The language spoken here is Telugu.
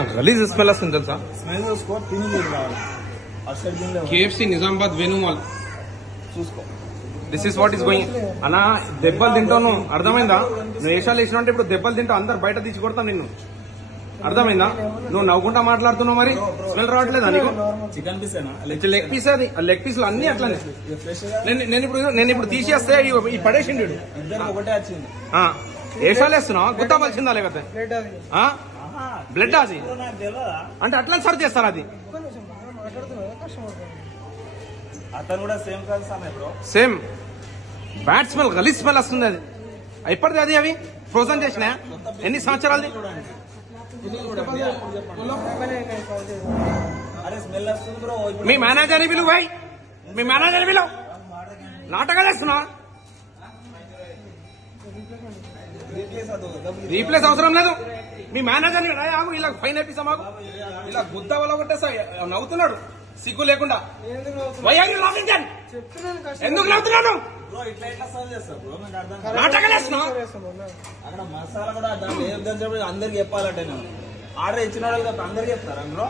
గలీజ్ స్మెల్ వస్తుంది తెలుసా? స్మెల్ చూసుకో, తిని మీరు కావాలి. KFC నిజామాబాద్ వేణుమాల్ చూసుకో. This is what is going. అన్నా దెబ్బలు తింటాను, అర్థమైందా? నువ్వు వేషాలు వేసినా అంటే ఇప్పుడు దెబ్బలు తింటావు, అందరు బయట తీసి కొడతాను నిన్ను, అర్థమైందా? నువ్వు నవ్వుకుంటా మాట్లాడుతున్నావు, మరి స్మెల్ రావట్లేదా నీకు? చికెన్ పీస్ లెగ్ పీస్, అది లెగ్ పీసులు అన్ని అట్లనే. నేను ఇప్పుడు తీసేస్తే ఈ పడేసిండు. ఇద్దరు ఒకటే వచ్చింది. వేషాలు వేస్తున్నావు, గుర్తాపాల్సిందా? లేకపోతే బ్లడ్ అది నాకు తెలియదా? అంటే అట్లా సర్చ్ చేస్తారు. అది అతను కూడా సేమ్ కాదు సామె బ్రో, సేమ్ బ్యాడ్ స్మెల్, గలీజ్ స్మెల్ వస్తుంది. అది ఎప్పటిది? అది అవి ఫ్రోజన్ చేసినా ఎన్ని సంవత్సరాలది? అరే స్మెల్ వస్తుంది బ్రో. మీ మేనేజర్ని పిలువు భాయ్, మీ మేనేజర్ని పిలువు. నాటకాలు వేస్తున్నా, రీప్లేస్ అవసరం లేదు. మీ మేనేజర్ని ఇలా ఫైన్ వేపిస్తా, మాకు ఇలా గుద్ద వల్ల కొట్టేస్తా. నవ్వుతున్నాడు సిగ్గు లేకుండా. ఎందుకు నవ్వుతున్నాను? బ్రో ఇట్లా ఎట్లా సర్వ్ చేస్తారు బ్రో? నాకు అర్థం కాదు. నాటకాలు వేస్తున్నా. అక్కడ మసాలా కూడా దాంట్లో ఏం దంచడం అందరికి చెప్పాలంటే, నేను ఆర్డర్ ఇచ్చిన వాళ్ళకి అందరికి చెప్తారా బ్రో?